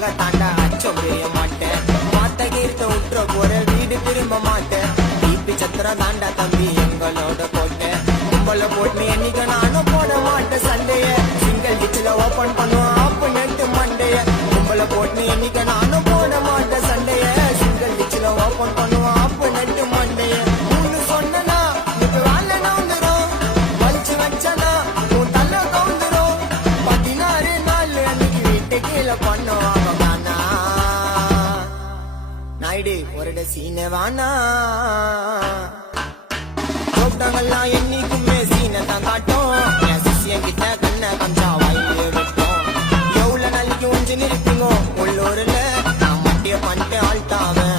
நாங்க தாண்டா அச்சம் புரிய மாட்டேன் மாத்த கீர்த்த விட்டுற போற வீடு திரும்ப மாட்டேன் டிபி சத்திரம் தாண்டா தம்பி எங்களோட கோட்டை கும்பல போட்டு என்னைக்கு நானும் போட மாட்டேன் சண்டைய சிங்கிள் டிச்சில ஓபன் பண்ணுவோம் ஆப்பு நெட்டு மண்டைய கும்பல போட்டு என்னைக்கு நானும் போட மாட்டேன் சண்டைய சிங்கிள் டிச்சில ஓபன் பண்ணுவோம் ஆப்பு நெட்டு மண்டைய ஒண்ணு சொன்னா இப்ப வேலை நவுந்துரும் வலிச்சு வச்சனா உன் தள்ள கவுந்துரும் 16 நாள் அன்னைக்கு வீட்டு கீழே பண்ணுவாங்க தானா நாயுடு ஒரு சீன வானா கூட்டங்கள்லாம் என்னைக்குமே சீனை தான் காட்டும் என் சிஷியன் கிட்ட கண்ணை கஞ்சா வாயிலே விட்டோம் எவ்வளவு நாளைக்கு ஒன்று நிறுத்துங்க உள்ளூர்ல நான் மட்டிய பண்ணிட்டு ஆள்தாவேன்